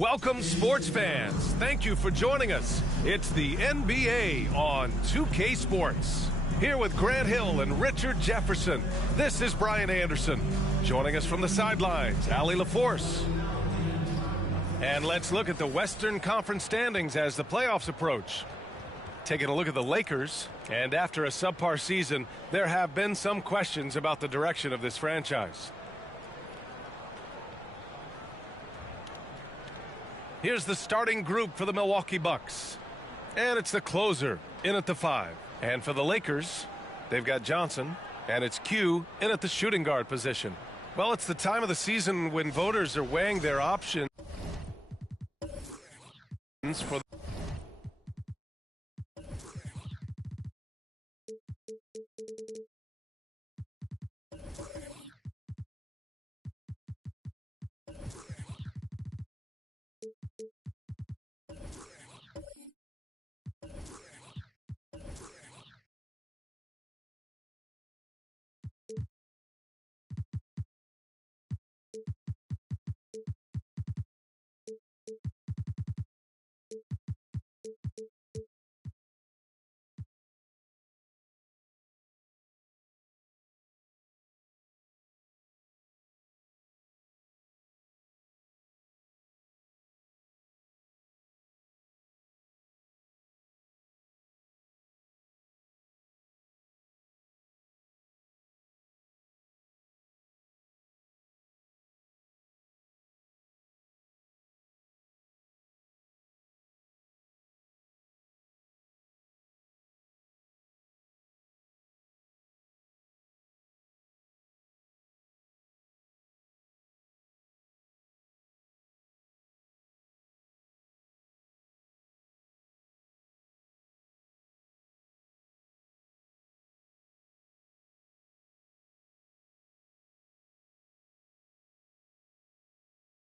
Welcome, sports fans. Thank you for joining us. It's the NBA on 2K Sports. Here with Grant Hill and Richard Jefferson, this is Brian Anderson. Joining us from the sidelines, Allie LaForce. And let's look at the Western Conference standings as the playoffs approach. Taking a look at the Lakers, and after a subpar season, there have been some questions about the direction of this franchise. Here's the starting group for the Milwaukee Bucks. And it's the closer in at the 5. And for the Lakers, they've got Johnson, and it's Q in at the shooting guard position. Well, it's the time of the season when voters are weighing their options for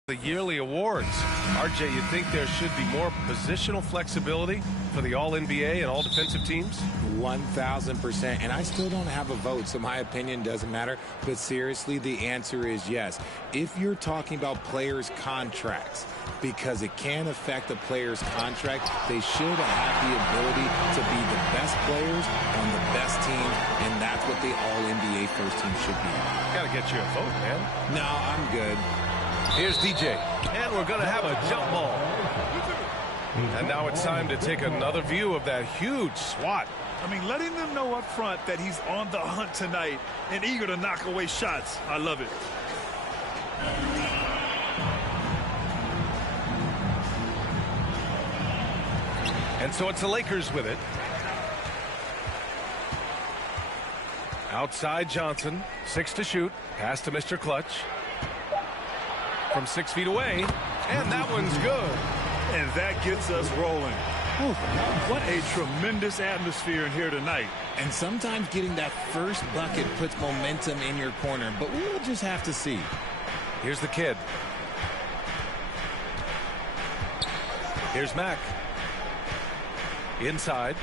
the yearly awards. RJ, you think there should be more positional flexibility for the All-NBA and all-defensive teams? 1,000%. And I still don't have a vote, so my opinion doesn't matter. But seriously, the answer is yes. If you're talking about players' contracts, because it can affect the player's contract, they should have the ability to be the best players on the best team, and that's what the All-NBA first team should be. Gotta get you a vote, man. No, I'm good. Here's DJ, and we're going to have a jump ball. And now it's time to take another view of that huge swat. I mean, letting them know up front that he's on the hunt tonight and eager to knock away shots. I love it. And so it's the Lakers with it. Outside Johnson, 6 to shoot, pass to Mr. Clutch. From 6 feet away, and that one's good. And that gets us rolling. Whew, what a tremendous atmosphere in here tonight. And sometimes getting that first bucket puts momentum in your corner, but we'll just have to see. Here's the kid. Here's Mack. Inside.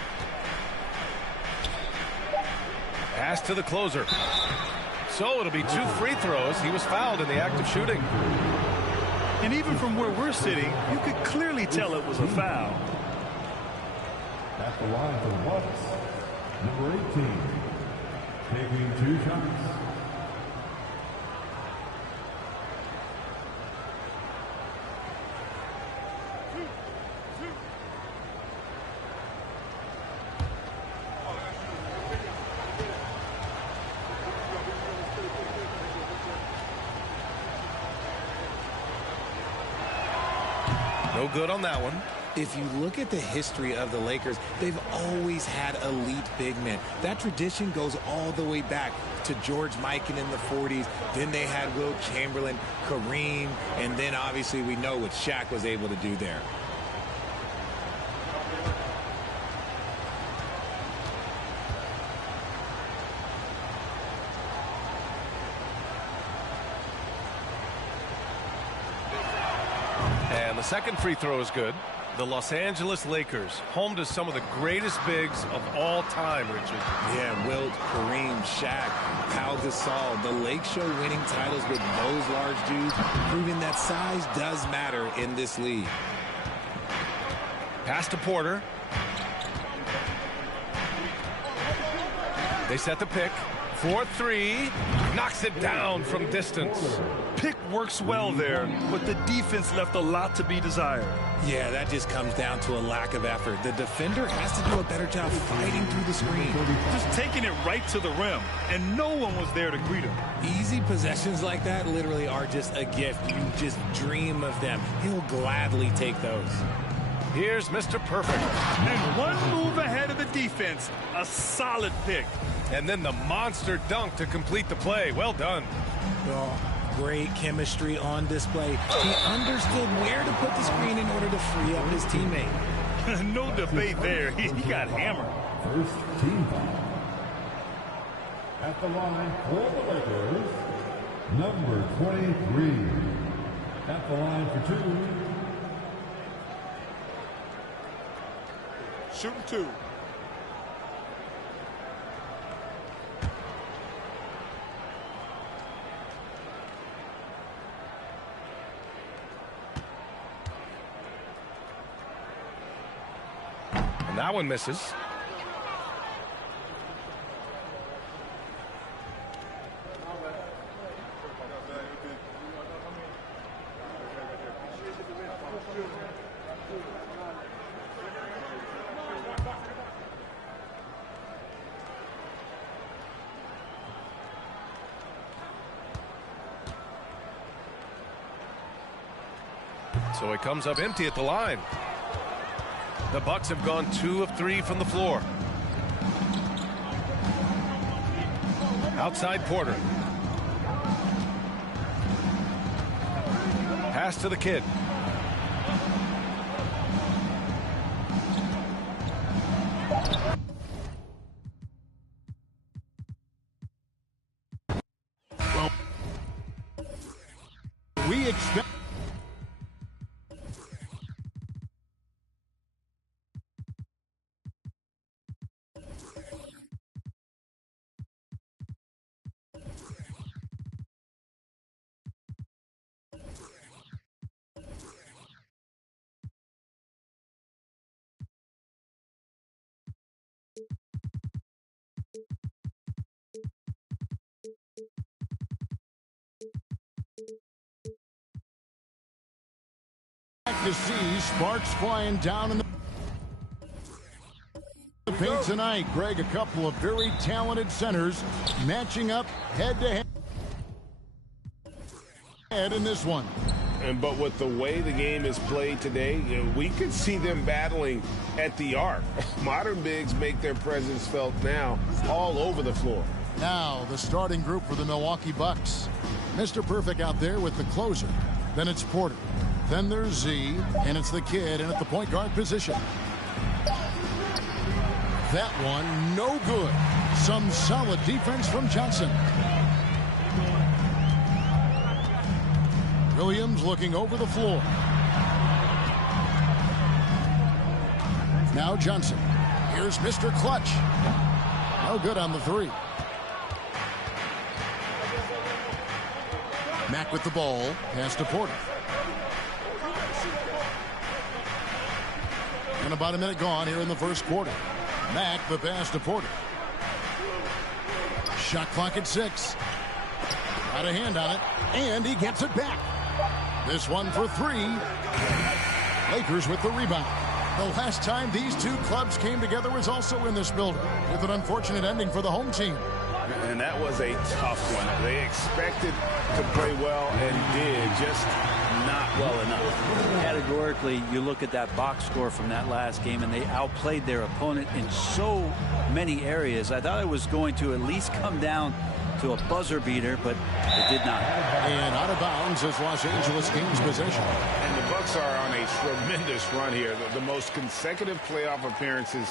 Pass to the closer. So it'll be 2 free throws. He was fouled in the act of shooting. And even from where we're sitting, you could clearly tell it was a foul. At the line for Bucks, number 18, taking 2 shots. No good on that one. If you look at the history of the Lakers, they've always had elite big men. That tradition goes all the way back to George Mikan in the 40s. Then they had Wilt Chamberlain, Kareem, and then obviously we know what Shaq was able to do there. And the second free throw is good. The Los Angeles Lakers, home to some of the greatest bigs of all time, Richard. Yeah, Wilt, Kareem, Shaq, Pau Gasol, the Lake Show winning titles with those large dudes, proving that size does matter in this league. Pass to Porter. They set the pick. 4-3. Knocks it down from distance. Pick works well there, but the defense left a lot to be desired. Yeah, that just comes down to a lack of effort. The defender has to do a better job fighting through the screen. Just taking it right to the rim, and no one was there to greet him. Easy possessions like that literally are just a gift. You just dream of them. He'll gladly take those. Here's Mr. Perfect. And one move ahead of the defense. A solid pick. And then the monster dunk to complete the play. Well done. Oh, great chemistry on display. He understood where to put the screen in order to free up his teammate. No debate there. He got hammered. First team foul. At the line for the Lakers, number 23. At the line for two. Shooting two. And that one misses. So he comes up empty at the line. The Bucks have gone 2 of 3 from the floor. Outside Porter. Pass to the kid. Well, we expect to see sparks flying down in the paint tonight. Greg, a couple of very talented centers matching up head-to-head in this one. But with the way the game is played today, we could see them battling at the arc. Modern bigs make their presence felt now all over the floor. Now the starting group for the Milwaukee Bucks. Mr. Perfect out there with the closer. Then it's Porter. Then there's Z, and it's the kid in at the point guard position. That one, no good. Some solid defense from Johnson. Williams looking over the floor. Now Johnson. Here's Mr. Clutch. No good on the three. Mack with the ball. Pass to Porter. And about a minute gone here in the first quarter. Mack the pass to Porter. Shot clock at 6. Got a hand on it, and he gets it back. This one for 3. Lakers with the rebound. The last time these two clubs came together was also in this building, with an unfortunate ending for the home team. And that was a tough one. They expected to play well and did, just not well enough. Categorically, you look at that box score from that last game, and they outplayed their opponent in so many areas. I thought it was going to at least come down to a buzzer beater, but it did not. And out of bounds as Los Angeles gains possession. And the Bucks are on a tremendous run here. The most consecutive playoff appearances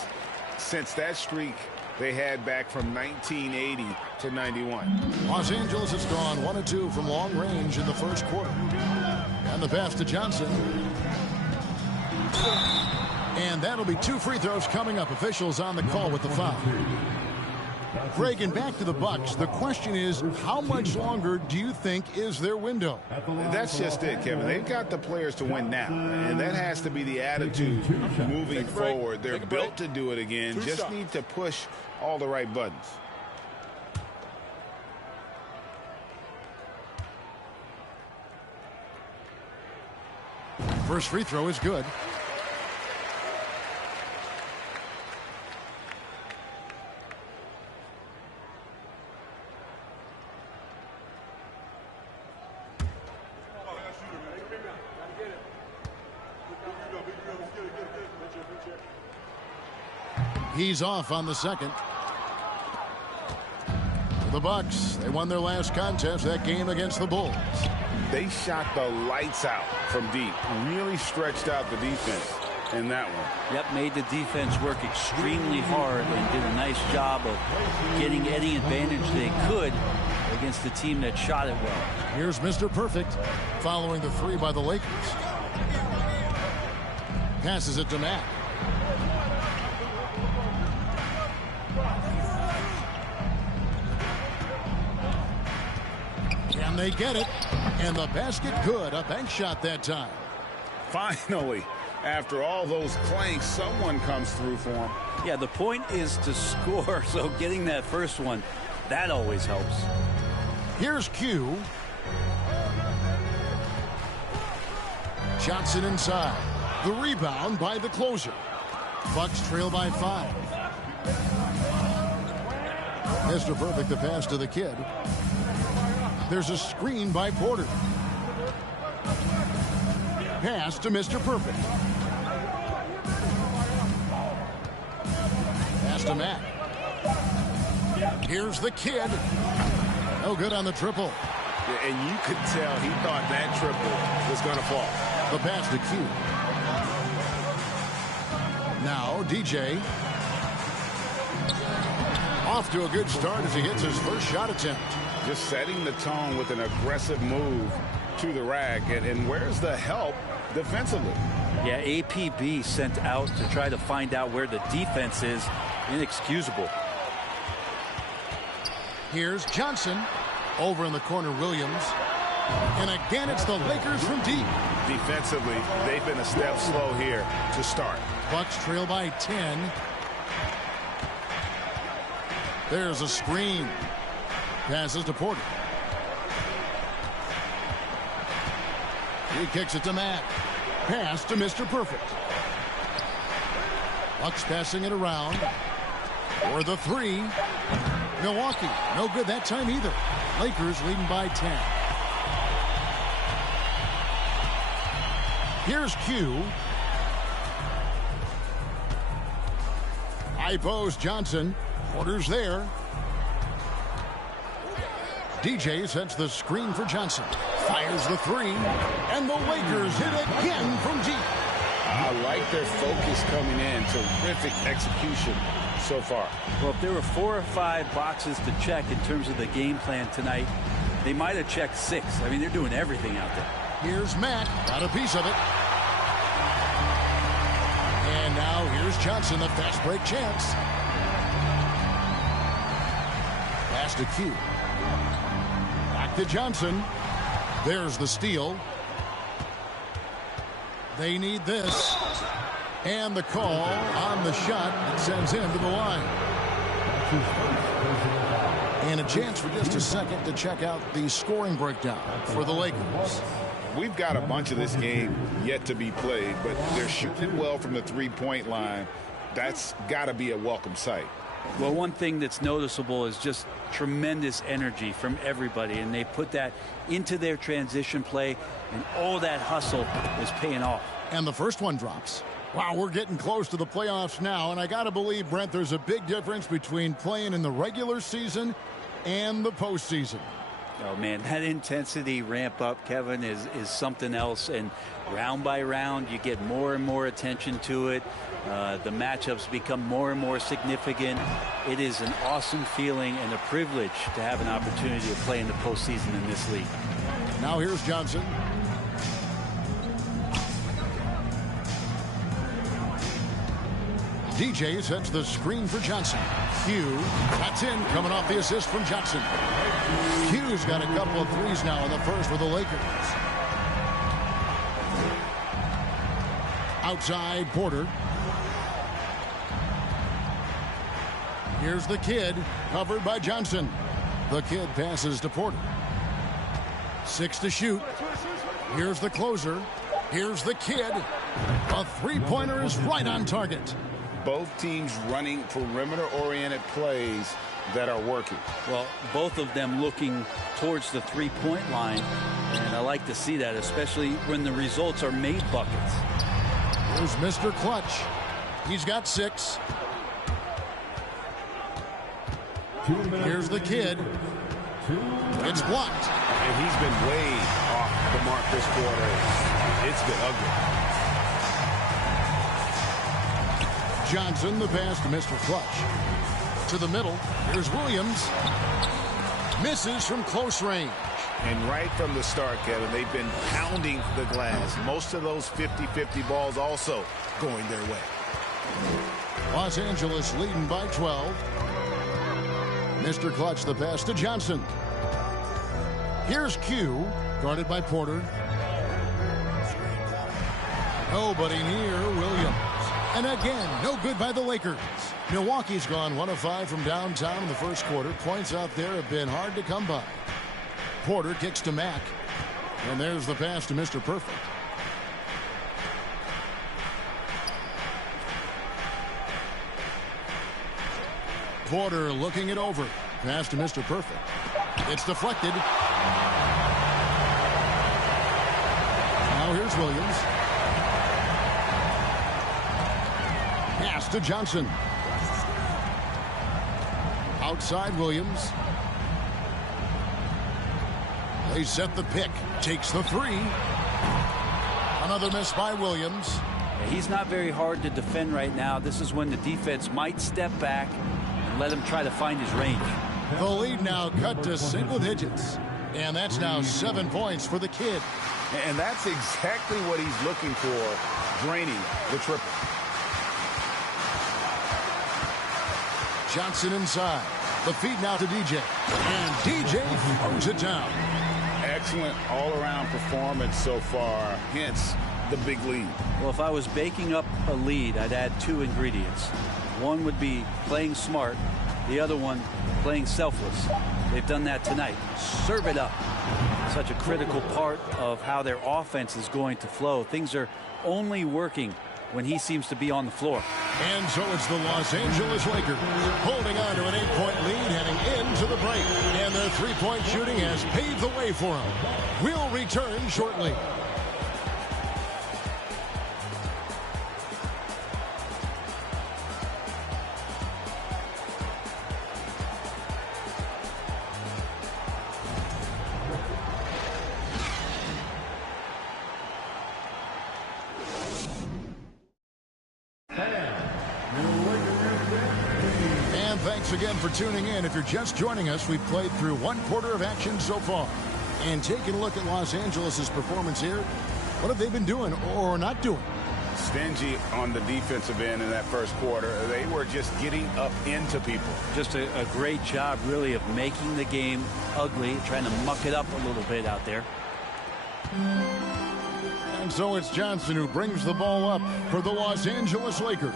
since that streak they had back from 1980 to 91. Los Angeles has gone 1 of 2 from long range in the first quarter. And the pass to Johnson. And that'll be 2 free throws coming up. Officials on the call with the foul. Greg, and back to the Bucks. The question is, how much longer do you think is their window? That's just it, Kevin. They've got the players to win now, and that has to be the attitude moving forward. They're built to do it again. Just need to push all the right buttons. First free throw is good. He's off on the second. The Bucks, they won their last contest, that game against the Bulls. They shot the lights out from deep. Really stretched out the defense in that one. Yep, made the defense work extremely hard and did a nice job of getting any advantage they could against the team that shot it well. Here's Mr. Perfect following the 3 by the Lakers. Passes it to Matt. And they get it. And the basket good. A bank shot that time. Finally, after all those clanks, someone comes through for him. Yeah, the point is to score, so getting that first one, that always helps. Here's Q. Johnson inside. The rebound by the closer. Bucks trail by 5. Mr. Perfect, the pass to the kid. There's a screen by Porter. Pass to Mr. Perfect. Pass to Matt. Here's the kid. No good on the triple. Yeah, and you could tell he thought that triple was going to fall. The pass to Q. Now DJ. Off to a good start as he hits his first shot attempt. Just setting the tone with an aggressive move to the rack. And where's the help defensively? Yeah, APB sent out to try to find out where the defense is. Inexcusable. Here's Johnson. Over in the corner, Williams. And again, it's the Lakers from deep. Defensively, they've been a step slow here to start. Bucks trail by 10. There's a screen. Passes to Porter. He kicks it to Matt. Pass to Mr. Perfect. Bucks passing it around. For the 3. Milwaukee, no good that time either. Lakers leading by 10. Here's Q. High post Johnson. Porter's there. DJ sets the screen for Johnson. Fires the 3. And the Lakers hit again from deep. I like their focus coming in. Terrific execution so far. Well, if there were 4 or 5 boxes to check in terms of the game plan tonight, they might have checked 6. I mean, they're doing everything out there. Here's Matt. Got a piece of it. And now here's Johnson, the fast break chance. Pass to Q. Back to Johnson. There's the steal. They need this. And the call on the shot that sends him to the line. And a chance for just a second to check out the scoring breakdown for the Lakers. We've got a bunch of this game yet to be played, but they're shooting well from the three-point line. That's got to be a welcome sight. Well, one thing that's noticeable is just tremendous energy from everybody, and they put that into their transition play, and all that hustle is paying off. And the first one drops. Wow, we're getting close to the playoffs now, and I got to believe, Brent, there's a big difference between playing in the regular season and the postseason. Oh, man, that intensity ramp up, Kevin, is something else. And round by round, you get more and more attention to it. The matchups become more and more significant. It is an awesome feeling and a privilege to have an opportunity to play in the postseason in this league. Now here's Johnson. DJ sets the screen for Johnson. Q, that's in, coming off the assist from Johnson. Q's got a couple of threes now in the first for the Lakers. Outside, Porter. Here's the Kid, covered by Johnson. The Kid passes to Porter. 6 to shoot. Here's the closer. Here's the Kid. A three-pointer is right on target. Both teams running perimeter-oriented plays that are working. Well, both of them looking towards the three-point line, and I like to see that, especially when the results are made buckets. Here's Mr. Clutch. He's got 6. Here's the Kid. It's blocked. And he's been way off the mark this quarter. It's been ugly. Johnson, the pass to Mr. Clutch. To the middle. Here's Williams. Misses from close range. And right from the start, Kevin, they've been pounding the glass. Most of those 50-50 balls also going their way. Los Angeles leading by 12. Mr. Clutch, the pass to Johnson. Here's Q, guarded by Porter. Nobody near Williams. And again, no good by the Lakers. Milwaukee's gone 1 of 5 from downtown in the first quarter. Points out there have been hard to come by. Porter kicks to Mack. And there's the pass to Mr. Perfect. Porter looking it over. Pass to Mr. Perfect. It's deflected. Now here's Williams. Pass to Johnson. Outside Williams. They set the pick. Takes the 3. Another miss by Williams. He's not very hard to defend right now. This is when the defense might step back and let him try to find his range. The lead now cut to single digits. And that's now 7 points for the Kid. And that's exactly what he's looking for, draining the triple. Johnson inside. The feed now to DJ. And DJ throws it down. Excellent all-around performance so far, hence the big lead. Well, if I was baking up a lead, I'd add 2 ingredients. One would be playing smart. The other one, playing selfless. They've done that tonight. Serve it up. Such a critical part of how their offense is going to flow. Things are only working when he seems to be on the floor. And so it's the Los Angeles Lakers holding on to an 8-point lead heading into the break. And their three-point shooting has paved the way for them. We'll return shortly. Thanks again for tuning in. If you're just joining us, we've played through 1 quarter of action so far. And taking a look at Los Angeles' performance here, what have they been doing or not doing? Stingy on the defensive end in that first quarter. They were just getting up into people. Just a great job, really, of making the game ugly, trying to muck it up a little bit out there. And so it's Johnson who brings the ball up for the Los Angeles Lakers.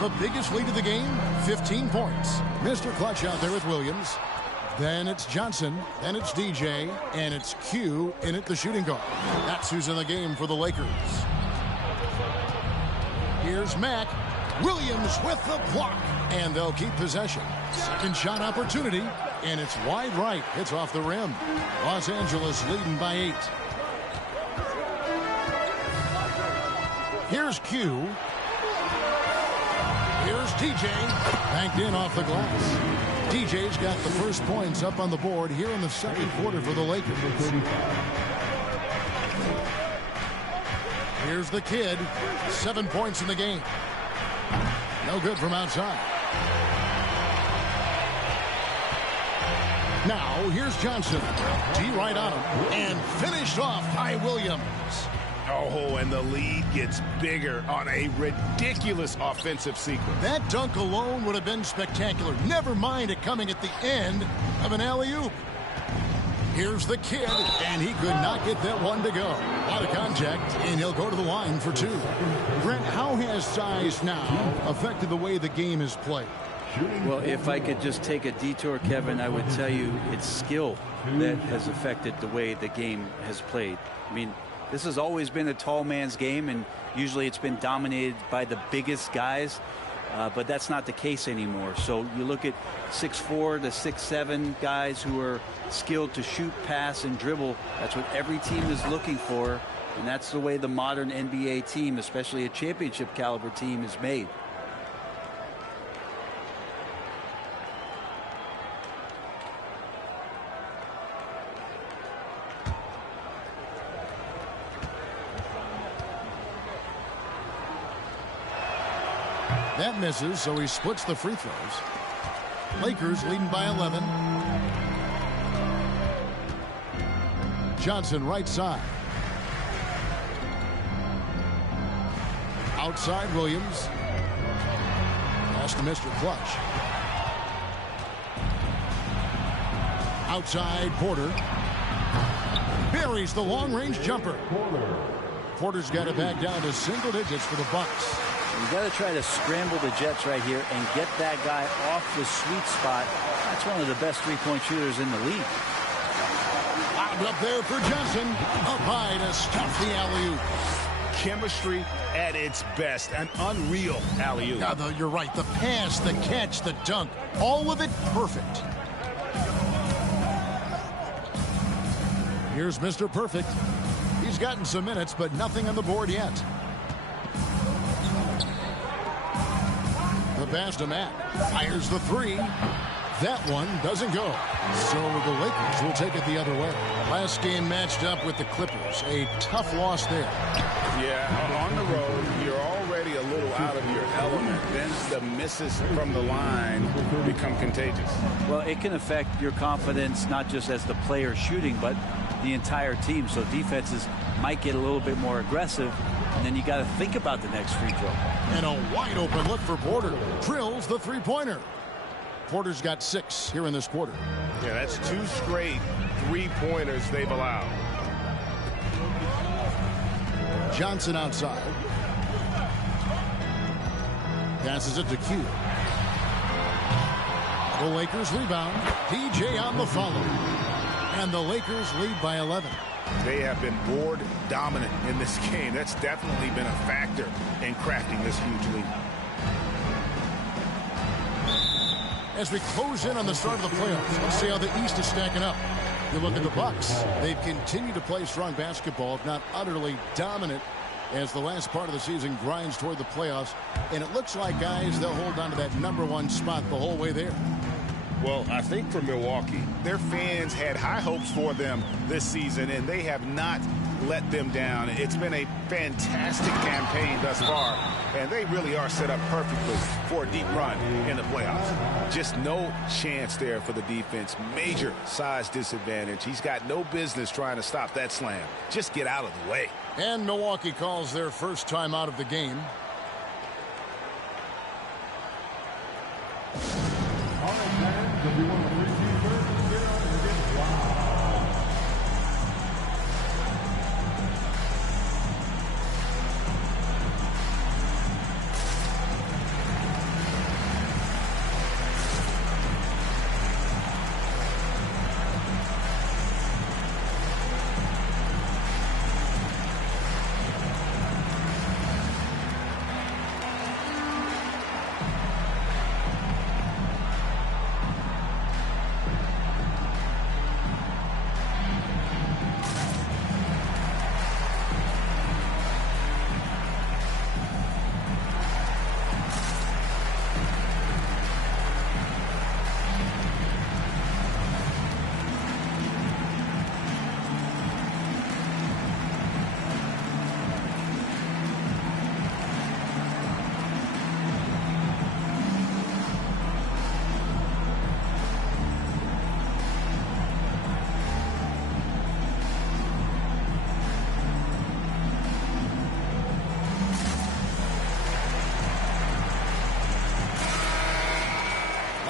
The biggest lead of the game, 15 points. Mr. Clutch out there with Williams. Then it's Johnson. Then it's DJ. And it's Q in at the shooting guard. That's who's in the game for the Lakers. Here's Mack. Williams with the block. And they'll keep possession. Second shot opportunity. And it's wide right. It's off the rim. Los Angeles leading by 8. Here's Q. Here's DJ, banked in off the glass. DJ's got the first points up on the board here in the second quarter for the Lakers. Here's the Kid, 7 points in the game. No good from outside. Now here's Johnson. D right on him and finished off by Williams. Oh, and the lead gets bigger on a ridiculous offensive sequence. That dunk alone would have been spectacular. Never mind it coming at the end of an alley-oop. Here's the kid, and he could not get that one to go. Out of contact, and he'll go to the line for two. Brent, how has size now affected the way the game is played? Well, if I could just take a detour, Kevin, I would tell you it's skill that has affected the way the game has played. I mean, this has always been a tall man's game, and usually it's been dominated by the biggest guys. But that's not the case anymore. So you look at 6'4" to 6'7" guys who are skilled to shoot, pass, and dribble. That's what every team is looking for. And that's the way the modern NBA team, especially a championship caliber team, is made. That misses, so he splits the free throws. Lakers leading by 11. Johnson right side. Outside Williams. Pass to Mr. Clutch. Outside Porter. Buries the long-range jumper. Porter's got it back down to single digits for the Bucks. You got to try to scramble the Jets right here and get that guy off the sweet spot. That's one of the best three-point shooters in the league. Lobbed up there for Johnson. Up high to stuff the alley-oop. Chemistry at its best. An unreal alley-oop. Yeah, you're right. The pass, the catch, the dunk. All of it perfect. Here's Mr. Perfect. He's gotten some minutes, but nothing on the board yet. The pass to Matt. Fires the three. That one doesn't go. So the Lakers will take it the other way. Last game matched up with the Clippers. A tough loss there. Yeah, on the road, you're already a little out of your element. Then the misses from the line become contagious. Well, it can affect your confidence, not just as the player shooting, but the entire team. So defenses might get a little bit more aggressive, and then you got to think about the next free throw. And a wide open look for Porter. Drills the three-pointer. Porter's got 6 here in this quarter. Yeah, that's 2 straight three-pointers they've allowed. Johnson outside. Passes it to Q. The Lakers rebound. PJ on the follow. And the Lakers lead by 11. They have been board dominant in this game. That's definitely been a factor in crafting this huge lead. As we close in on the start of the playoffs, let's see how the East is stacking up. You look at the Bucks. They've continued to play strong basketball, if not utterly dominant, as the last part of the season grinds toward the playoffs. And it looks like, guys, they'll hold on to that #1 spot the whole way there. Well, I think for Milwaukee, their fans had high hopes for them this season, and they have not let them down. It's been a fantastic campaign thus far, and they really are set up perfectly for a deep run in the playoffs. Just no chance there for the defense. Major size disadvantage. He's got no business trying to stop that slam. Just get out of the way. And Milwaukee calls their first time out of the game.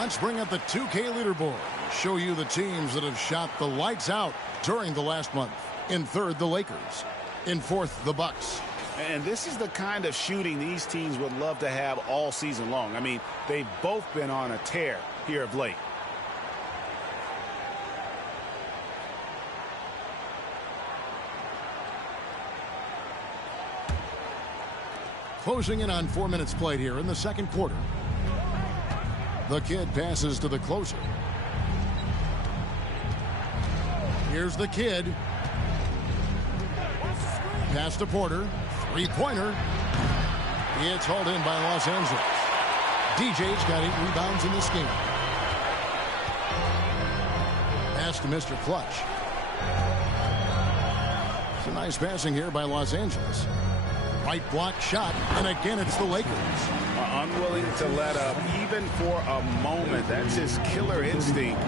Let's bring up the 2K leaderboard. Show you the teams that have shot the lights out during the last month. In third, the Lakers. In fourth, the Bucks. And this is the kind of shooting these teams would love to have all season long. I mean, they've both been on a tear here of late. Closing in on 4 minutes played here in the second quarter. The Kid passes to the closer. Here's the Kid. Pass to Porter. Three-pointer. It's hauled in by Los Angeles. DJ's got 8 rebounds in this game. Pass to Mr. Clutch. It's a nice passing here by Los Angeles. Right block shot, and again it's the Lakers. Unwilling to let up even for a moment. That's his killer instinct,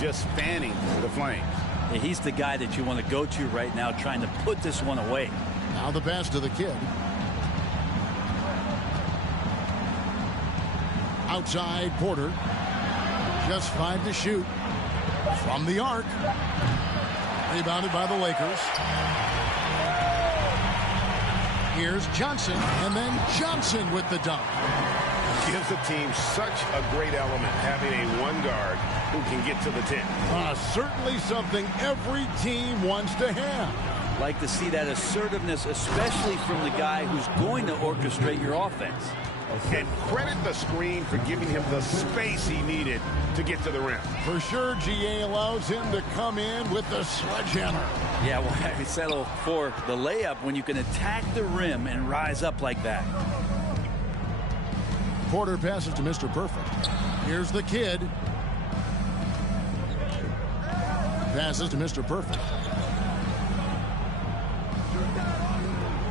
just fanning the flames. Yeah, he's the guy that you want to go to right now, trying to put this one away. Now the pass to the Kid. Outside Porter. Just 5 to shoot. From the arc. Rebounded by the Lakers. Here's Johnson, and then Johnson with the dunk. Gives the team such a great element, having a one guard who can get to the 10. Certainly something every team wants to have. Like to see that assertiveness, especially from the guy who's going to orchestrate your offense. And credit the screen for giving him the space he needed to get to the rim. For sure, GA allows him to come in with the sledgehammer. Yeah, why settle for the layup when you can attack the rim and rise up like that? Porter passes to Mr. Perfect. Here's the Kid. Passes to Mr. Perfect.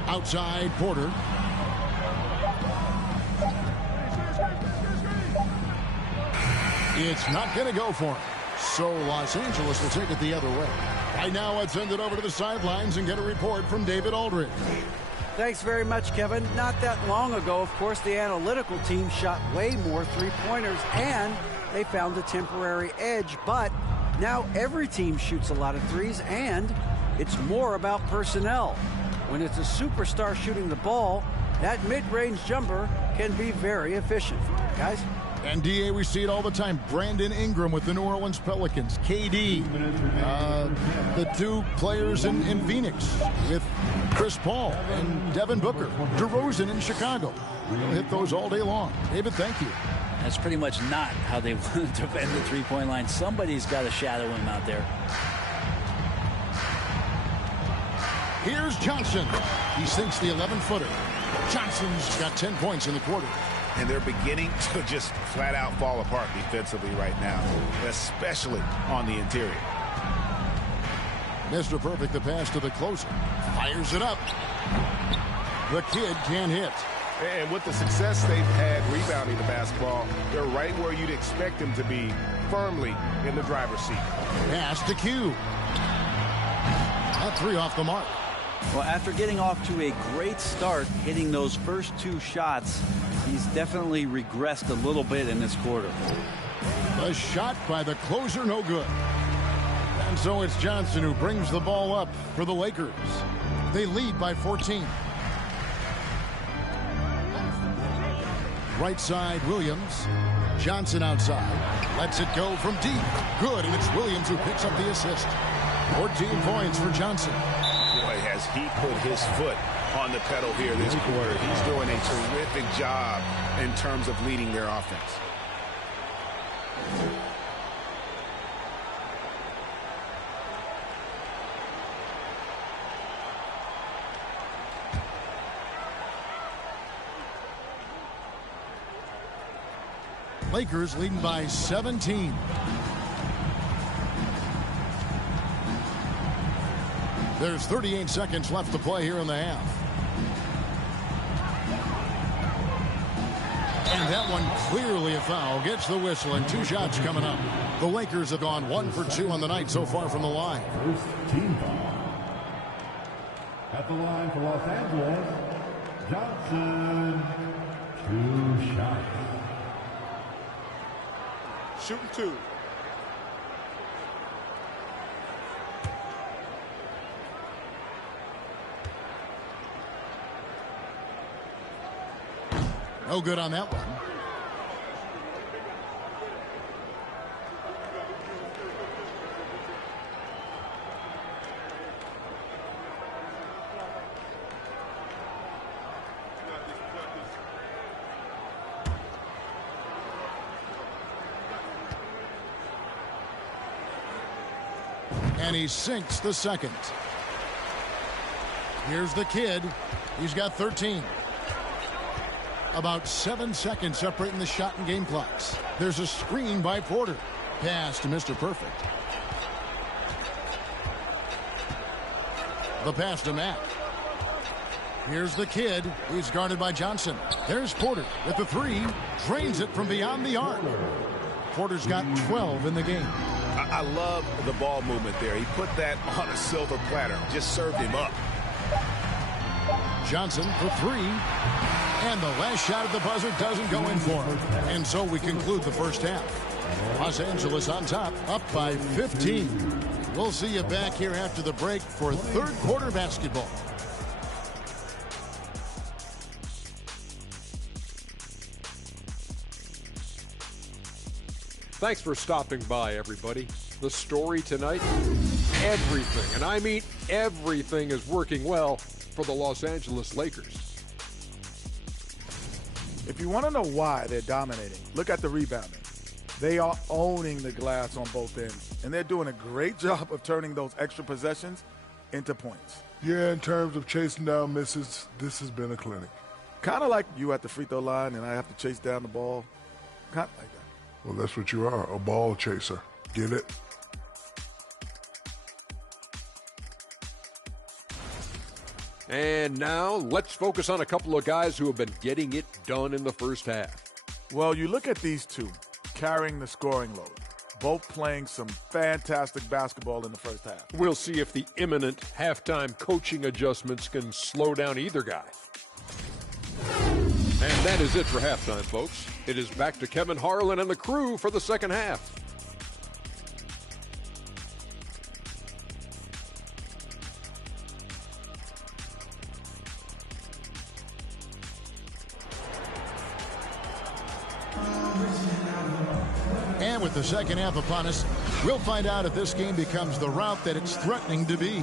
Outside Porter. It's not going to go for him. So Los Angeles will take it the other way. Right now, let's send it over to the sidelines and get a report from David Aldridge. Thanks very much, Kevin. Not that long ago, of course, the analytical team shot way more three-pointers, and they found a temporary edge. But now every team shoots a lot of threes, and it's more about personnel. When it's a superstar shooting the ball, that mid-range jumper can be very efficient. Guys? And DA, we see it all the time. Brandon Ingram with the New Orleans Pelicans. KD, the 2 players in Phoenix with Chris Paul and Devin Booker. DeRozan in Chicago. We'll hit those all day long. David, thank you. That's pretty much not how they want to defend the three-point line. Somebody's got to shadow him out there. Here's Johnson. He sinks the 11-footer. Johnson's got 10 points in the quarter. And they're beginning to just flat out fall apart defensively right now, especially on the interior. Mr. Perfect, the pass to the closer. Fires it up. The Kid can't hit. And with the success they've had rebounding the basketball, they're right where you'd expect them to be, firmly in the driver's seat. Pass to Q. That 3 off the mark. Well, after getting off to a great start, hitting those first 2 shots, he's definitely regressed a little bit in this quarter. A shot by the closer, no good. And so it's Johnson who brings the ball up for the Lakers. They lead by 14. Right side, Williams. Johnson outside. Lets it go from deep. Good, and it's Williams who picks up the assist. 14 points for Johnson. Boy, has he put his foot on the pedal here this quarter. He's doing a terrific job in terms of leading their offense. Lakers leading by 17. There's 38 seconds left to play here in the half. And that one clearly a foul. Gets the whistle, and 2 shots coming up. The Lakers have gone 1 for 2 on the night so far from the line. First team foul. At the line for Los Angeles, Johnson. 2 shots. shooting 2. No good on that one. And he sinks the second. Here's the kid. He's got 13. About 7 seconds separating the shot and game clocks. There's a screen by Porter. Pass to Mr. Perfect. The pass to Matt. Here's the kid. He's guarded by Johnson. There's Porter with the 3. Drains it from beyond the arc. Porter's got 12 in the game. I love the ball movement there. He put that on a silver platter. Just served him up. Johnson for 3. And the last shot at the buzzer doesn't go in for him. And so we conclude the first half. Los Angeles on top, up by 15. We'll see you back here after the break for third quarter basketball. Thanks for stopping by, everybody. The story tonight, everything, and I mean everything, is working well for the Los Angeles Lakers. If you want to know why they're dominating, look at the rebounding. They are owning the glass on both ends, and they're doing a great job of turning those extra possessions into points. Yeah, in terms of chasing down misses, this has been a clinic. Kind of like you at the free throw line and I have to chase down the ball. Kind of like that. Well, that's what you are, a ball chaser. Get it? And now let's focus on a couple of guys who have been getting it done in the first half. Well, you look at these two carrying the scoring load, both playing some fantastic basketball in the first half. We'll see if the imminent halftime coaching adjustments can slow down either guy. And that is it for halftime, folks. It is back to Kevin Harlan and the crew for the second half. And with the second half upon us, we'll find out if this game becomes the route that it's threatening to be.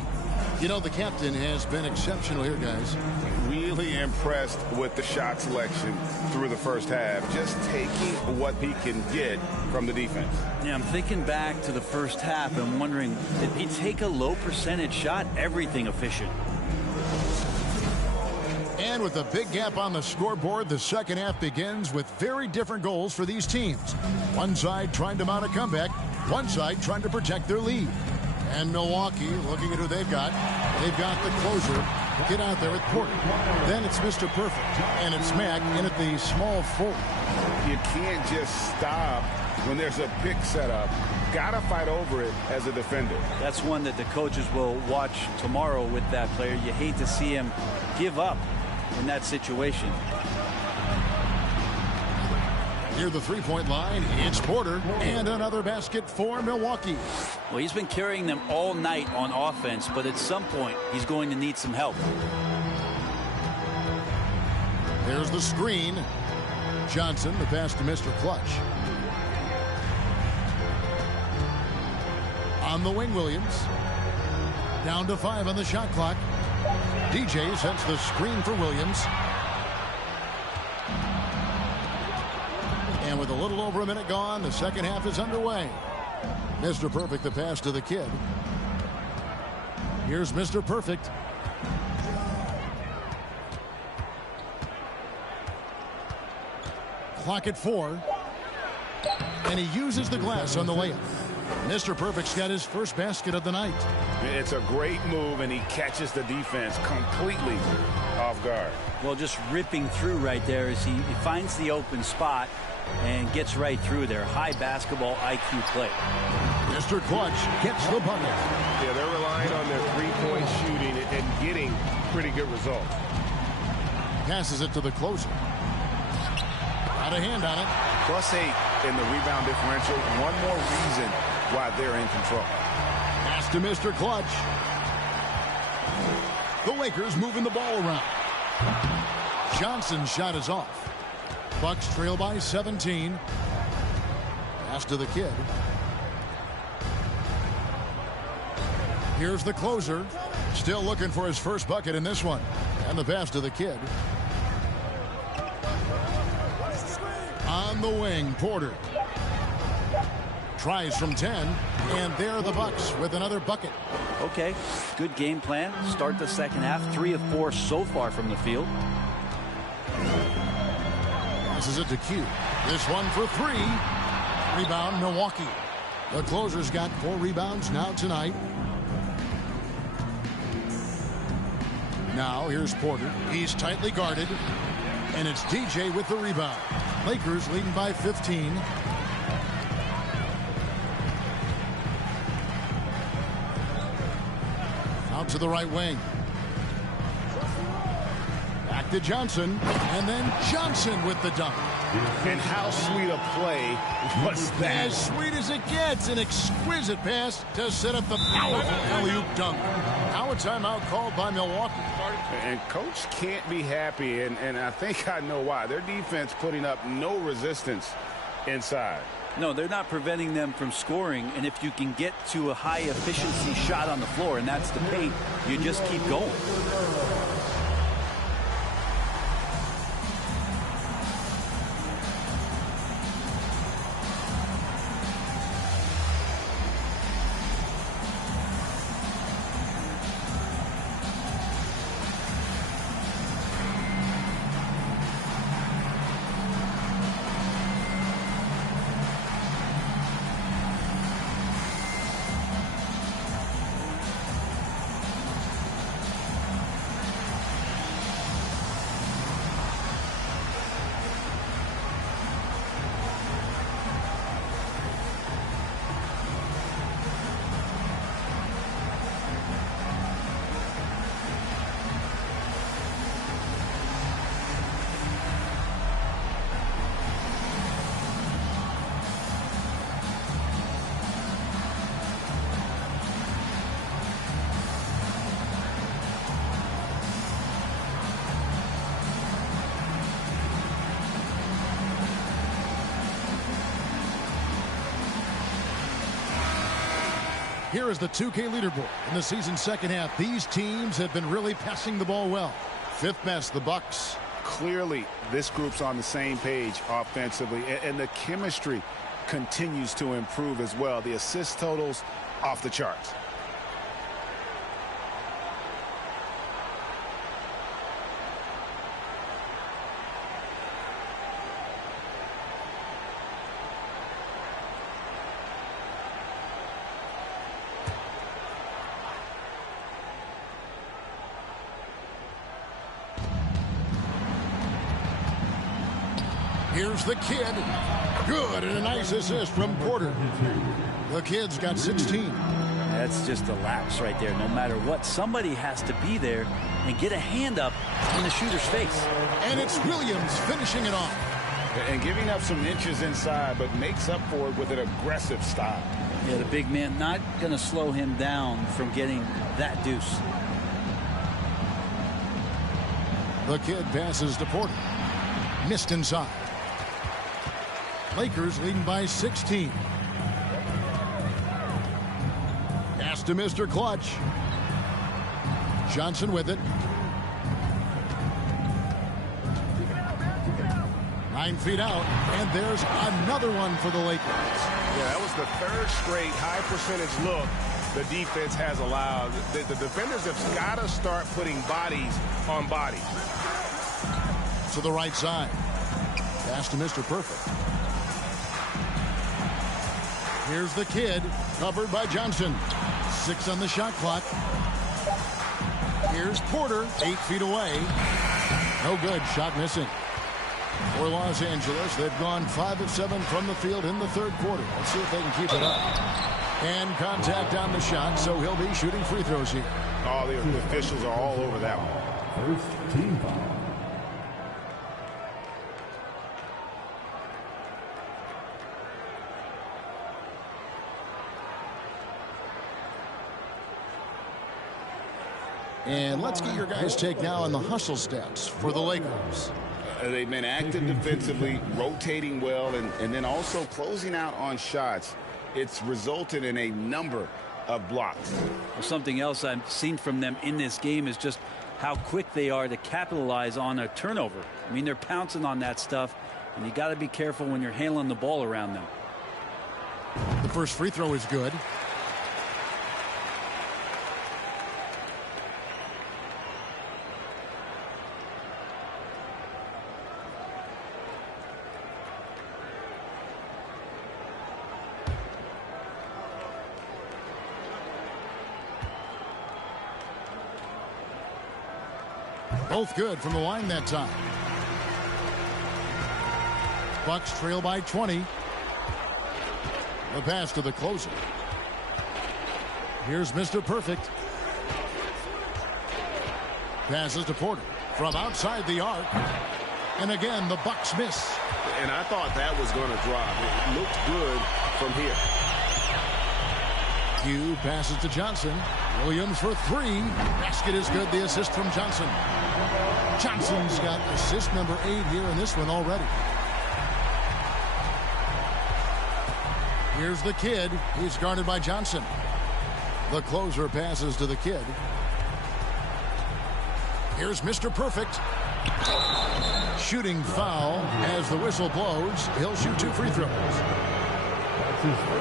You know, the captain has been exceptional here, guys. Really impressed with the shot selection through the first half. Just taking what he can get from the defense. Yeah, I'm thinking back to the first half and I'm wondering, did he take a low percentage shot? Everything efficient. And with a big gap on the scoreboard, the second half begins with very different goals for these teams. One side trying to mount a comeback, one side trying to protect their lead. And Milwaukee, looking at who they've got the closer. Get out there with Porter. Then it's Mr. Perfect. And it's Mack in at the small forward. You can't just stop when there's a pick set up. Gotta fight over it as a defender. That's one that the coaches will watch tomorrow with that player. You hate to see him give up in that situation. Near the three-point line, it's Porter, and another basket for Milwaukee. Well, he's been carrying them all night on offense, but at some point, he's going to need some help. There's the screen. Johnson, the pass to Mr. Clutch. On the wing, Williams. Down to 5 on the shot clock. DJ sets the screen for Williams. And with a little over a minute gone, the second half is underway. Mr. Perfect, the pass to the kid. Here's Mr. Perfect. Clock at 4. And he uses the glass on the layup. Mr. Perfect's got his first basket of the night. It's a great move, and he catches the defense completely off guard. Well, just ripping through right there as he finds the open spot and gets right through there. High basketball IQ play. Mr. Clutch gets the bucket. Yeah, they're relying on their three-point shooting and getting pretty good results. Passes it to the closer. Got a hand on it. +8 in the rebound differential. One more reason why they're in control. Pass to Mr. Clutch. The Lakers moving the ball around. Johnson's shot is off. Bucks trail by 17. Pass to the kid. Here's the closer. Still looking for his first bucket in this one. And the pass to the kid. On the wing, Porter. Tries from 10. And there are the Bucks with another bucket. Okay, good game plan. Start the second half. 3 of 4 so far from the field. Passes it to Q. This one for 3. Rebound, Milwaukee. The closer's got 4 rebounds now tonight. Now here's Porter. He's tightly guarded. And it's DJ with the rebound. Lakers leading by 15. Out to the right wing. Back to Johnson. And then Johnson with the dunk. And how sweet a play was that? As sweet as it gets. An exquisite pass to set up the powerful alley-oop dunk. Now a timeout called by Milwaukee. And coach can't be happy, and I think I know why. Their defense putting up no resistance inside. No, they're not preventing them from scoring, and if you can get to a high efficiency shot on the floor, and that's the paint, you just keep going. Here is the 2K leaderboard. In the season's second half, these teams have been really passing the ball well. 5th best, the Bucks. Clearly, this group's on the same page offensively, and the chemistry continues to improve as well. The assist totals off the charts. Here's the kid. Good, and a nice assist from Porter. The kid's got 16. That's just a lapse right there. No matter what, somebody has to be there and get a hand up in the shooter's face. And it's Williams finishing it off. And giving up some inches inside, but makes up for it with an aggressive style. Yeah, the big man not going to slow him down from getting that deuce. The kid passes to Porter. Missed inside. Lakers leading by 16. Pass to Mr. Clutch. Johnson with it. 9 feet out, and there's another one for the Lakers. Yeah, that was the 3rd straight high percentage look the defense has allowed. The defenders have got to start putting bodies on bodies. To the right side. Pass to Mr. Perfect. Here's the kid, covered by Johnson. 6 on the shot clock. Here's Porter, 8 feet away. No good, shot missing. For Los Angeles, they've gone 5 of 7 from the field in the 3rd quarter. Let's see if they can keep it up. And contact on the shot, so he'll be shooting free throws here. Oh, the officials are all over that one. First team foul. And let's get your guys' take now on the hustle stats for the Lakers. They've been active defensively, rotating well, and then also closing out on shots. It's resulted in a number of blocks. Well, something else I've seen from them in this game is just how quick they are to capitalize on a turnover. I mean, they're pouncing on that stuff, and you got to be careful when you're handling the ball around them. The first free throw is good. Both good from the line that time. Bucks trail by 20. The pass to the closer. Here's Mr. Perfect. Passes to Porter from outside the arc. And again, the Bucks miss. And I thought that was going to drop. It looked good from here. Hugh passes to Johnson. Williams for three. Basket is good. The assist from Johnson. Johnson's got assist number 8 here in this one already. Here's the kid. He's guarded by Johnson. The closer passes to the kid. Here's Mr. Perfect. Shooting foul as the whistle blows. He'll shoot 2 free throws.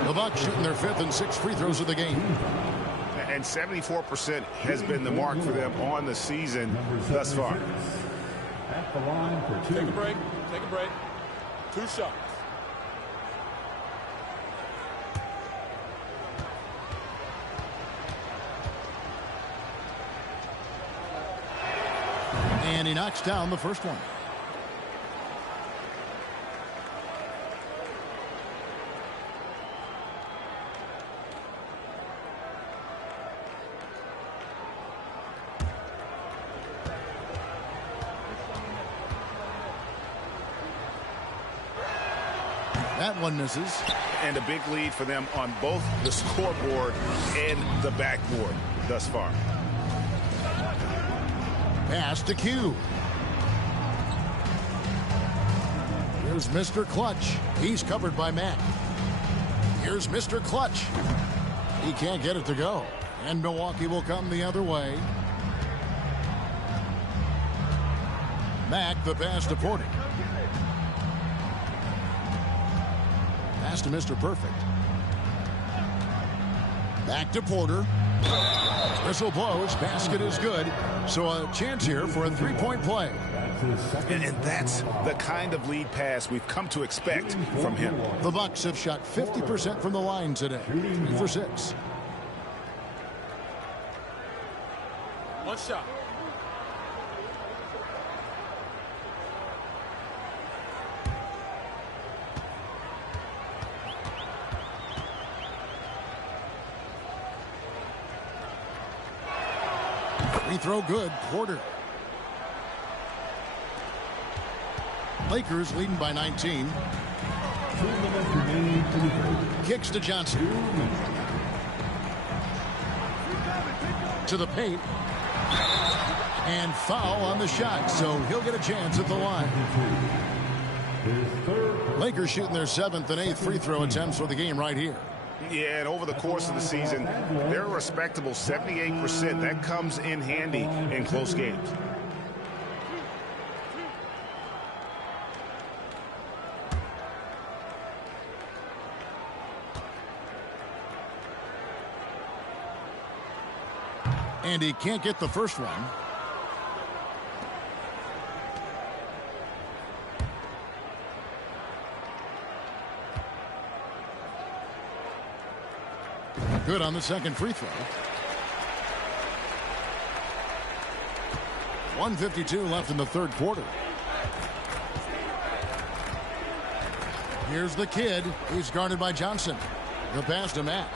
The Bucks shooting their 5th and 6th free throws of the game. And 74% has been the mark for them on the season thus far. At the line for 2. Take a break. Take a break. 2 shots. And he knocks down the first one. That one misses. And a big lead for them on both the scoreboard and the backboard thus far. Pass to Q. Here's Mr. Clutch. He's covered by Mack. Here's Mr. Clutch. He can't get it to go. And Milwaukee will come the other way. Mack, the pass to Porter. Pass to Mr. Perfect. Back to Porter. Whistle blows. Basket is good. So a chance here for a three-point play. And that's the kind of lead pass we've come to expect from him. The Bucks have shot 50% from the line today. 3 for 6. One shot. Free throw good. Porter. Lakers leading by 19. 2 minutes remaining to the third. Kicks to Johnson. 2 minutes. To the paint. And foul on the shot, so he'll get a chance at the line. Lakers shooting their 7th and 8th free throw attempts for the game right here. Yeah, and over the course of the season, they're a respectable 78%. That comes in handy in close games. And he can't get the first one. Good on the second free throw. 1:52 left in the third quarter. Here's the kid. He's guarded by Johnson. The pass to Matt.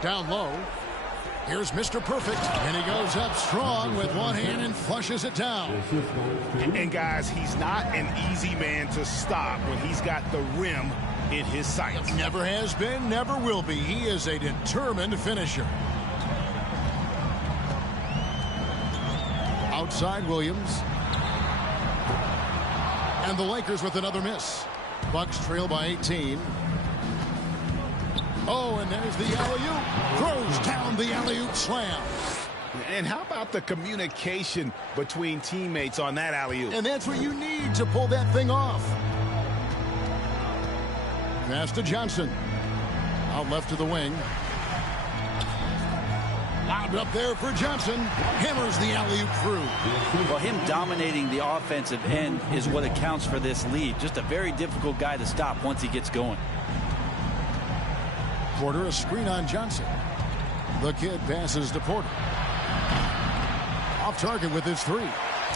Down low. Here's Mr. Perfect. And he goes up strong with one hand and flushes it down. And guys, he's not an easy man to stop when he's got the rim in his sights. Never has been, never will be. He is a determined finisher. Outside Williams. And the Lakers with another miss. Bucks trail by 18. Oh, and there's the alley-oop. Throws down the alley-oop slam. And how about the communication between teammates on that alley-oop? And that's what you need to pull that thing off. Pass to Johnson. Out left to the wing. Lobbed up there for Johnson. Hammers the alley-oop through. Well, him dominating the offensive end is what accounts for this lead. Just a very difficult guy to stop once he gets going. Porter, a screen on Johnson. The kid passes to Porter. Off target with his three.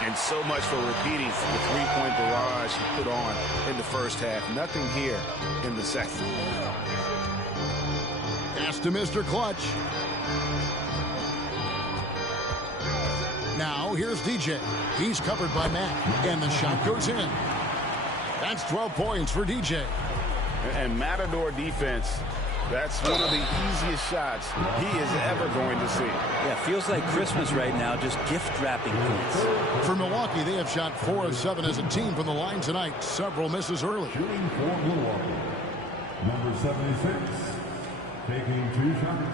And so much for repeating the three-point barrage he put on in the first half. Nothing here in the second. Pass to Mr. Clutch. Now here's DJ. He's covered by Matt. And the shot goes in. That's 12 points for DJ. And Matador defense, that's one of the easiest shots he is ever going to see. Yeah, feels like Christmas right now, just gift wrapping points. For Milwaukee, they have shot 4 of 7 as a team from the line tonight. Several misses early. Shooting for Milwaukee. Number 76, taking 2 shots.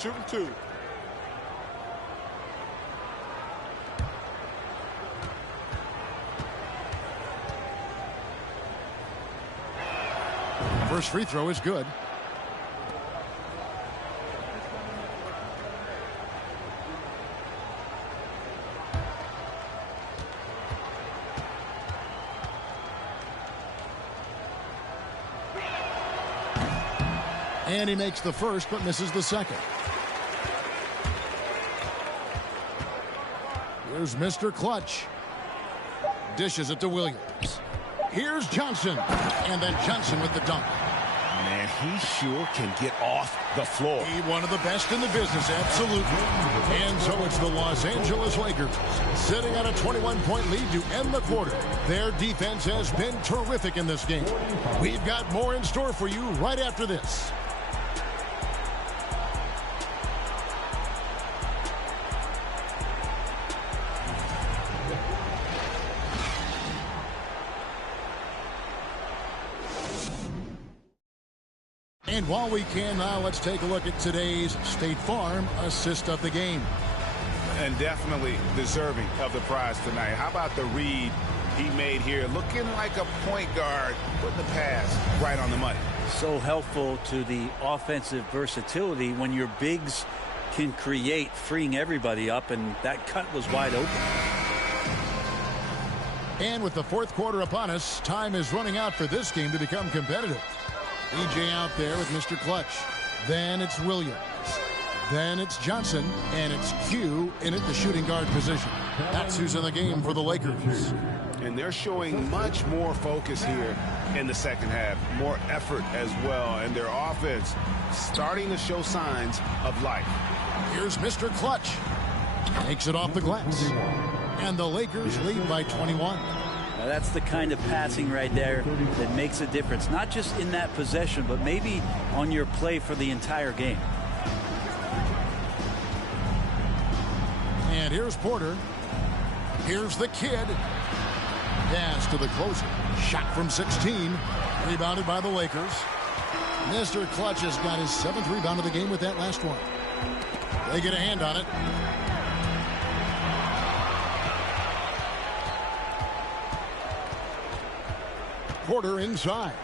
Shooting 2. First free throw is good. And he makes the first but misses the second. Here's Mr. Clutch. Dishes it to Williams. Here's Johnson. And then Johnson with the dunk. Man, he sure can get off the floor. He one of the best in the business, absolutely. And so it's the Los Angeles Lakers sitting on a 21-point lead to end the quarter. Their defense has been terrific in this game. We've got more in store for you right after this. And while we can now, let's take a look at today's State Farm assist of the game. And definitely deserving of the prize tonight. How about the read he made here? Looking like a point guard, putting the pass right on the money. So helpful to the offensive versatility when your bigs can create, freeing everybody up, and that cut was wide open. And with the fourth quarter upon us, time is running out for this game to become competitive. EJ out there with Mr. Clutch. Then it's Williams. Then it's Johnson. And it's Q in at the shooting guard position. That's who's in the game for the Lakers. And they're showing much more focus here in the second half. More effort as well. And their offense starting to show signs of life. Here's Mr. Clutch. Takes it off the glass. And the Lakers lead by 21. Now that's the kind of passing right there that makes a difference, not just in that possession, but maybe on your play for the entire game. And here's Porter. Here's the kid. Pass to the closer. Shot from 16. Rebounded by the Lakers. Mr. Clutch has got his 7th rebound of the game with that last one. They get a hand on it. Porter inside.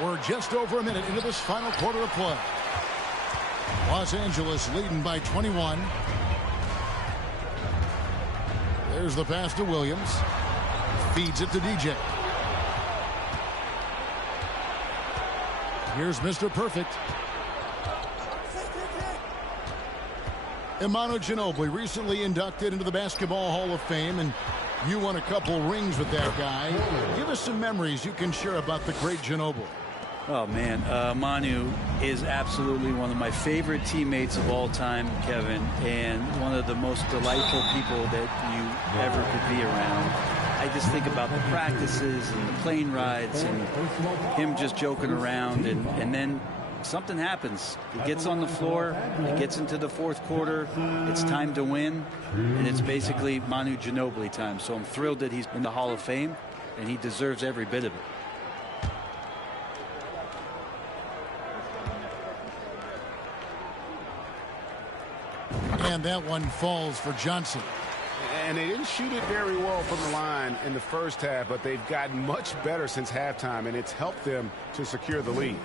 We're just over a minute into this final quarter of play. Los Angeles leading by 21. There's the pass to Williams. Feeds it to DJ. Here's Mr. Perfect. Imanu Ginobili, recently inducted into the Basketball Hall of Fame, and you won a couple rings with that guy. Give us some memories you can share about the great Ginobili. Oh, man. Manu is absolutely one of my favorite teammates of all time, Kevin, and one of the most delightful people that you ever could be around. I just think about the practices and the plane rides and him just joking around, and then something happens. He gets on the floor, he gets into the fourth quarter, it's time to win, and it's basically Manu Ginobili time. So I'm thrilled that he's in the Hall of Fame, and he deserves every bit of it. And that one falls for Johnson. And they didn't shoot it very well from the line in the first half, but they've gotten much better since halftime, and it's helped them to secure the lead.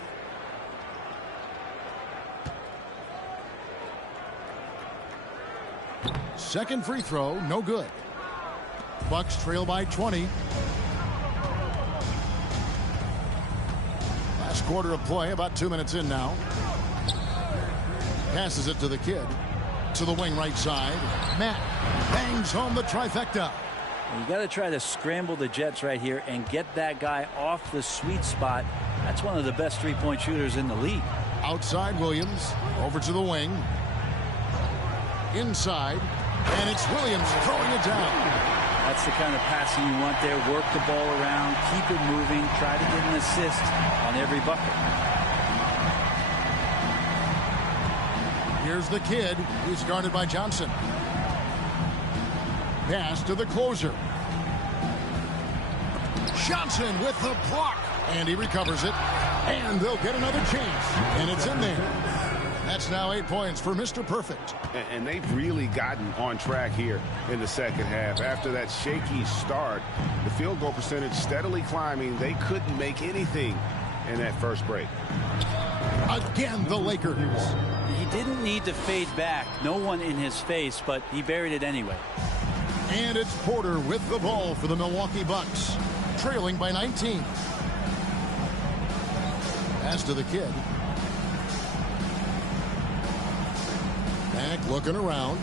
Second free throw, no good. Bucks trail by 20. Last quarter of play, about 2 minutes in now. Passes it to the kid. To the wing right side. Matt bangs home the trifecta. You got to try to scramble the Jets right here and get that guy off the sweet spot. That's one of the best three-point shooters in the league. Outside Williams. Over to the wing. Inside. And it's Williams throwing it down. That's the kind of passing you want there. Work the ball around. Keep it moving. Try to get an assist on every bucket. Here's the kid. He's guarded by Johnson. Pass to the closer. Johnson with the block. And he recovers it. And they'll get another chance. And it's in there. That's now 8 points for Mr. Perfect. And they've really gotten on track here in the second half. After that shaky start, the field goal percentage steadily climbing. They couldn't make anything in that first break. Again, the Lakers. He didn't need to fade back. No one in his face, but he buried it anyway. And it's Porter with the ball for the Milwaukee Bucks, trailing by 19. Pass to the kid. Back looking around.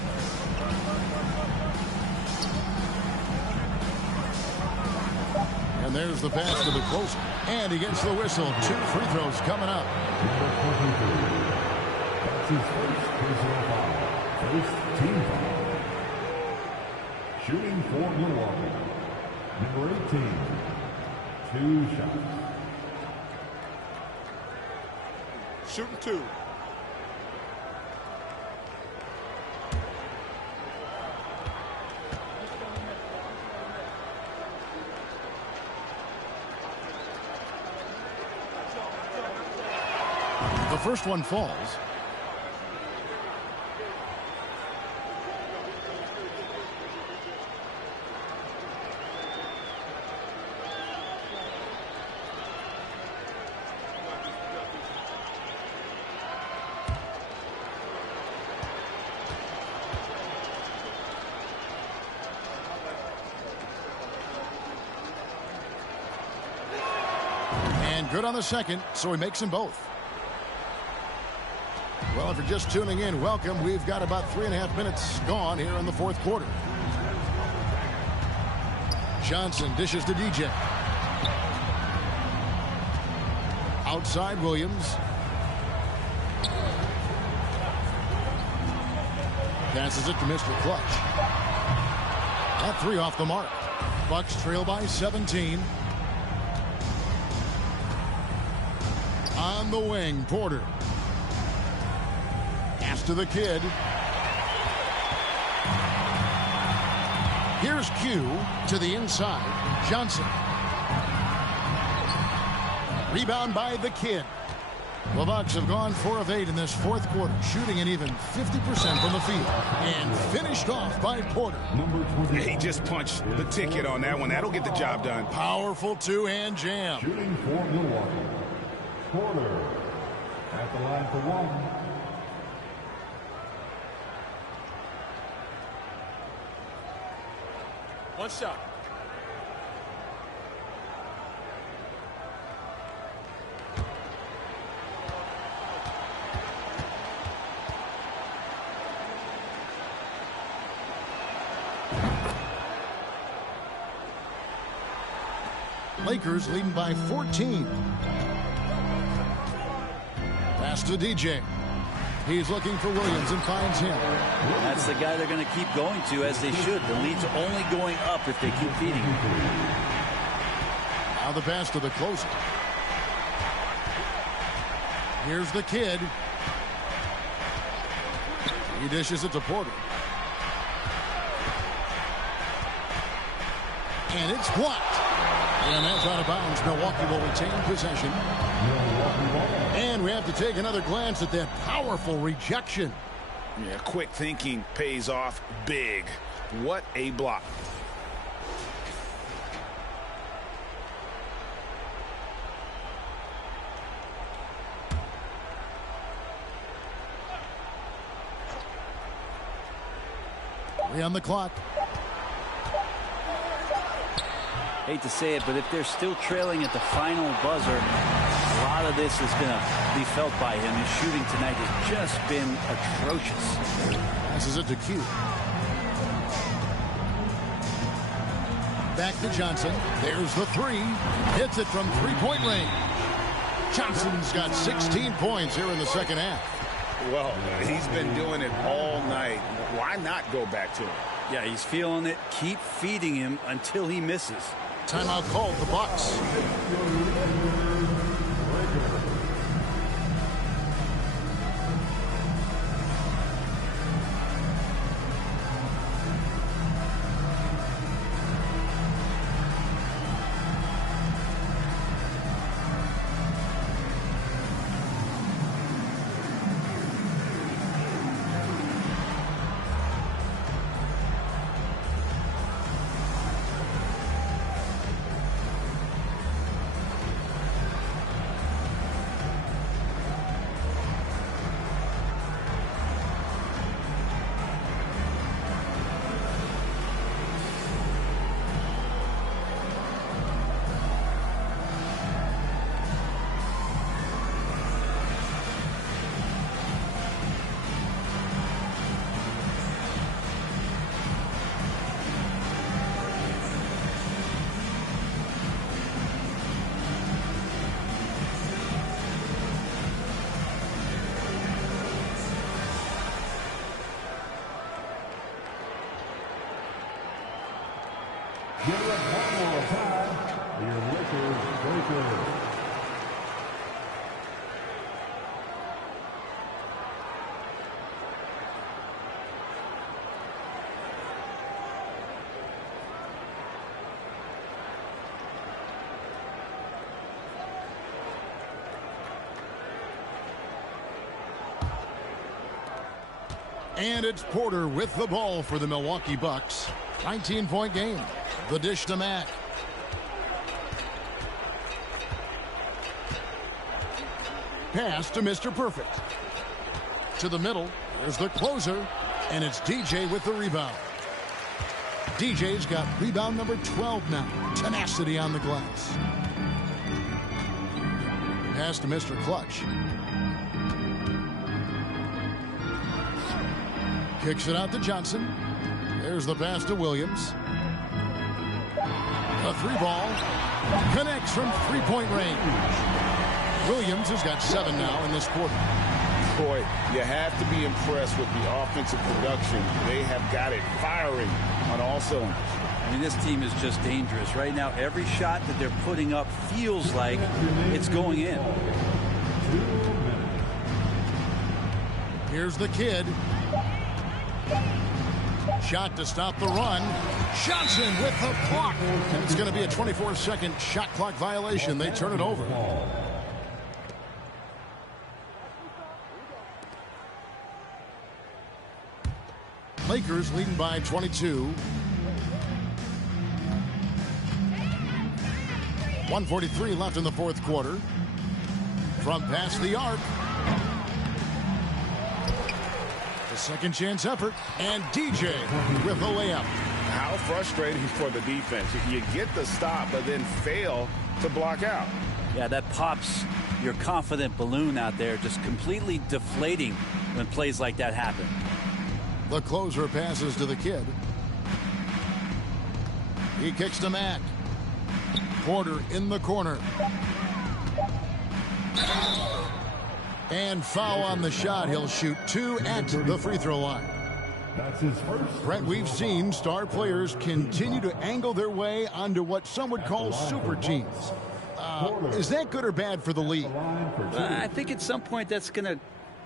And there's the pass to the closer. And he gets the whistle. 2 free throws coming up. That's his first personal foul. First team foul. Shooting for Milwaukee. Number 18. 2 shots. Shooting 2. The first one falls. And good on the second, so he makes them both. Well, if you're just tuning in, welcome. We've got about 3.5 minutes gone here in the fourth quarter. Johnson dishes to DJ. Outside Williams. Passes it to Mr. Clutch. That 3 off the mark. Bucks trail by 17. On the wing, Porter. To the kid. Here's Q to the inside. Johnson. Rebound by the kid. The Bucks have gone 4 of 8 in this fourth quarter, shooting an even 50% from the field, and finished off by Porter. He just punched the ticket on that one. That'll get the job done. Powerful two-hand jam. Shooting for Milwaukee. Porter at the line for 1. One shot. Lakers leading by 14. Pass to DJ. He's looking for Williams and finds him. That's the guy they're going to keep going to, as they should. The lead's only going up if they keep feeding him. Now the pass to the closer. Here's the kid. He dishes it to Porter. And it's blocked. And that's out of bounds. Milwaukee will retain possession. And we have to take another glance at that powerful rejection. Yeah, quick thinking pays off big. What a block. On the clock. Hate to say it, but if they're still trailing at the final buzzer, a lot of this is going to be felt by him. His shooting tonight has just been atrocious. Passes it to Q. Back to Johnson. There's the three. Hits it from three-point range. Johnson's got 16 points here in the second half. Well, he's been doing it all night. Why not go back to him? Yeah, he's feeling it. Keep feeding him until he misses. Timeout called the Bucks. Give it one more time. Your Lakers. And it's Porter with the ball for the Milwaukee Bucks. 19-point game. The dish to Mack. Pass to Mr. Perfect. To the middle. There's the closer. And it's DJ with the rebound. DJ's got rebound number 12 now. Tenacity on the glass. Pass to Mr. Clutch. Kicks it out to Johnson. There's the pass to Williams. A three ball. Connects from three-point range. Williams has got 7 now in this quarter. Boy, you have to be impressed with the offensive production. They have got it firing on all cylinders. I mean, this team is just dangerous. Right now, every shot that they're putting up feels like it's going in. Here's the kid. Shot to stop the run. Johnson with the block. And it's going to be a 24-second shot clock violation. They turn it over. Lakers leading by 22. 1:43 left in the fourth quarter. From past the arc. A second chance effort. And DJ with the layup. How frustrating for the defense. You get the stop, but then fail to block out. Yeah, that pops your confident balloon out there, just completely deflating when plays like that happen. The closer passes to the kid. He kicks to Mack. Porter in the corner. And foul on the shot. He'll shoot 2 at the free throw line. That's his first. Brett, we've seen star players continue to angle their way onto what some would call super teams. Is that good or bad for the league? I think at some point that's going to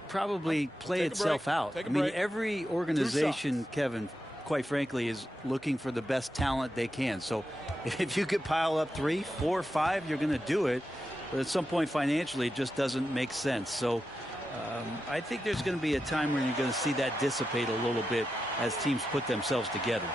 probably play itself out. I mean, every organization, Kevin, quite frankly, is looking for the best talent they can. So if you could pile up 3, 4, 5, you're going to do it. But at some point financially, it just doesn't make sense. So I think there's going to be a time when you're going to see that dissipate a little bit as teams put themselves together.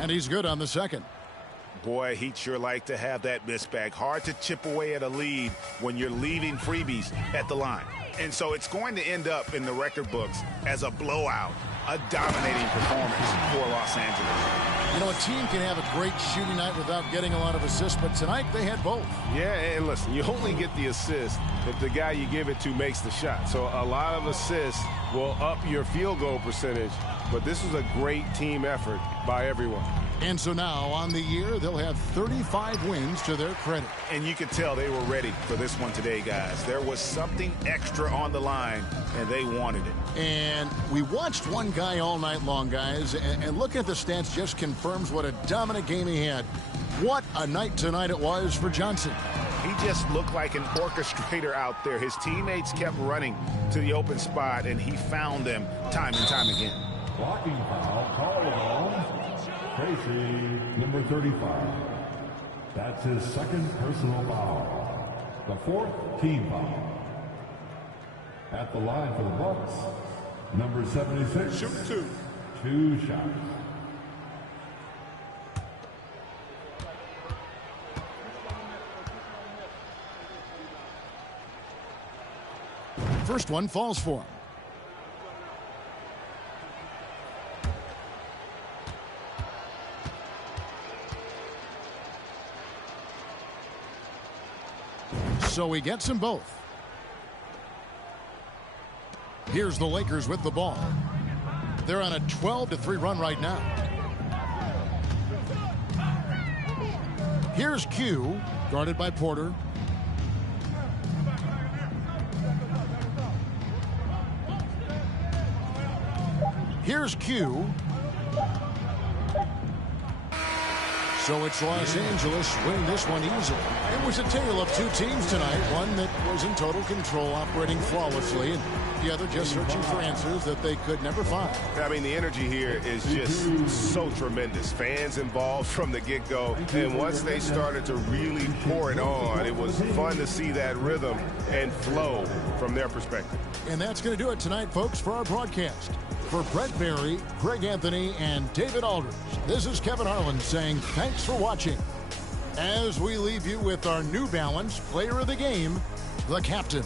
And he's good on the second. Boy, he'd sure like to have that miss back. Hard to chip away at a lead when you're leaving freebies at the line. And so it's going to end up in the record books as a blowout, a dominating performance for Los Angeles. You know, a team can have a great shooting night without getting a lot of assists, but tonight they had both. Yeah, and listen, you only get the assist if the guy you give it to makes the shot. So a lot of assists will up your field goal percentage, but this was a great team effort by everyone. And so now on the year, they'll have 35 wins to their credit. And you could tell they were ready for this one today, guys. There was something extra on the line, and they wanted it. And we watched one guy all night long, guys, and looking at the stats just confirms what a dominant game he had. What a night tonight it was for Johnson. He just looked like an orchestrator out there. His teammates kept running to the open spot, and he found them time and time again. Blocking foul called on Tracy, number 35. That's his second personal foul. The 4th team foul. At the line for the Bucks, number 76. Shoot 2. 2 shots. First one falls for him. So he gets them both. Here's the Lakers with the ball. They're on a 12-3 run right now. Here's Q, guarded by Porter. Here's Q. So it's Los Angeles winning this one easily. It was a tale of 2 teams tonight. One that was in total control, operating flawlessly, and the other just searching for answers that they could never find. I mean, the energy here is just so tremendous. Fans involved from the get-go, and once they started to really pour it on, it was fun to see that rhythm and flow from their perspective. And that's going to do it tonight, folks, for our broadcast. For Brett Barry, Greg Anthony, and David Aldridge, this is Kevin Harlan saying thanks for watching. As we leave you with our New Balance Player of the Game, the captain.